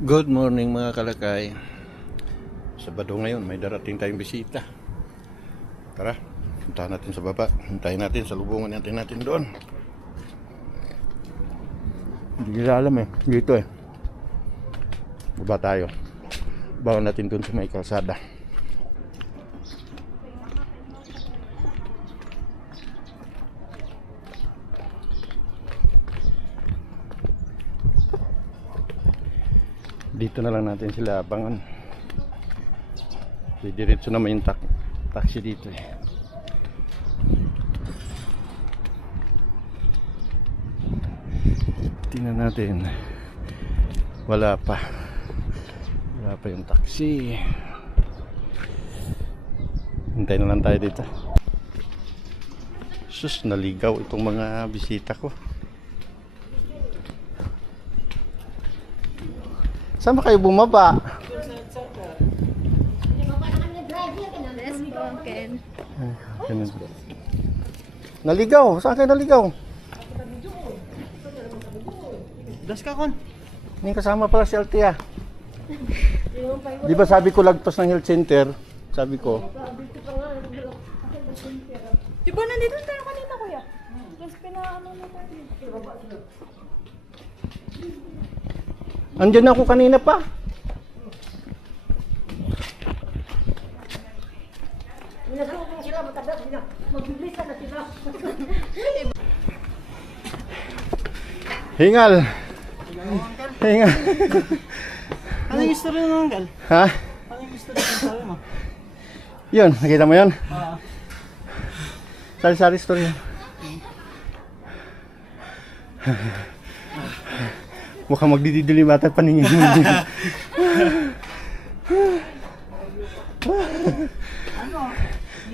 Good morning mga kalakay. Sabado ngayon, may darating tayong bisita. Tara, puntahan natin sa baba. Hintayin natin, salubungan natin doon. Hindi nila alam dito baba tayo. Bawa natin doon sa may kalsada. Dito na lang natin sila abangan. Diretso naman yung taxi dito Tingnan natin. Wala pa yung taxi. Hintayin na lang tayo dito. Sus, naligaw itong mga bisita ko. Saan ba kayo bumaba? Naligaw? Saan kayo naligaw? Das ka kon. May kasama pala si Altia. Di ba sabi ko lagpas ng health center? Sabi ko. Di ba nandito tayo kanina, kuya? Tapos pinaano na tayo. Andiyan ako kanina pa. Hingal. Hingal. Ano yung istorya ng uncle? Ha? Ano yung istorya ng sabi mo? Yun, nakita mo yun? Oo. Sari-sari story yan. Mukhang magdidilim ata paningin.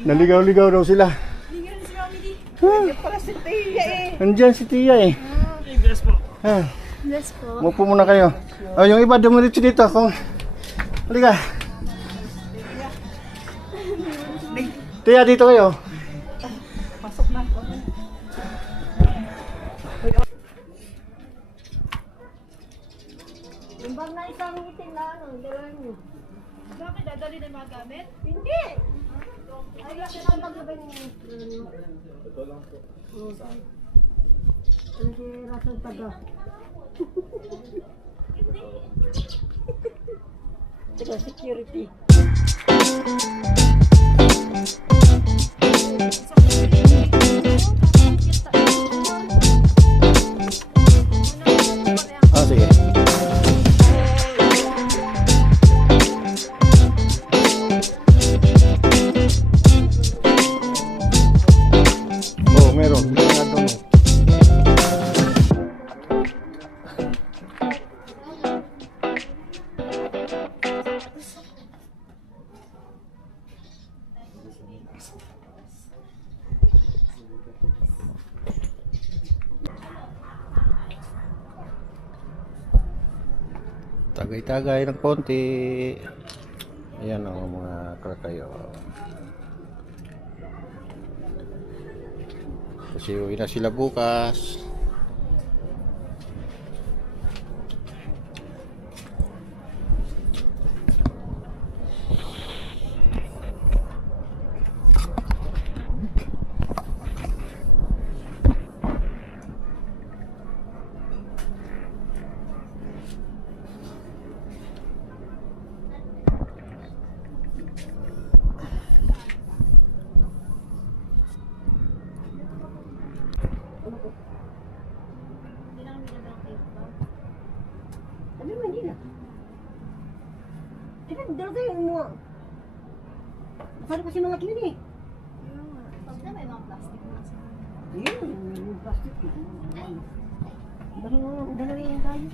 Naligaw-ligaw daw sila. Hindi si Mami Di. Yan pala si Tia Andiyan si Tia Bless po. Bless po. Mupo muna kayo. Oh, yung iba dumiretso dito. Halika. Tia, dito kayo. Pasok na. Yung bang na isang meeting na dalawa niyo. Bakit dadali na yung mga gamit? Hindi! Ay, kasi ang maglabay niyo. Ito lang po. Hindi, rasang taga. Taga security. Sige. Oh, meron. Tagay-tagay ng konti. Ayan ang mga kalakayo. Kasi uwi na sila bukas. Sabi mo, hindi na. Tingnan, dalawa tayo mo. Masarap kasi mga yun eh. Basta may mga plastic na sa Ayun, yung plastic. Dalawa yung tayo.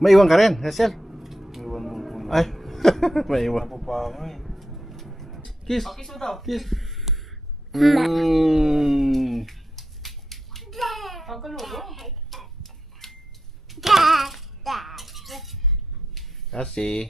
May iwan ka rin, Hazel? Iwan mo po. Ay, may iwan. Ako pa ako eh. Kiss. Kiss mo daw. Kiss. Pagkalulo. Kasi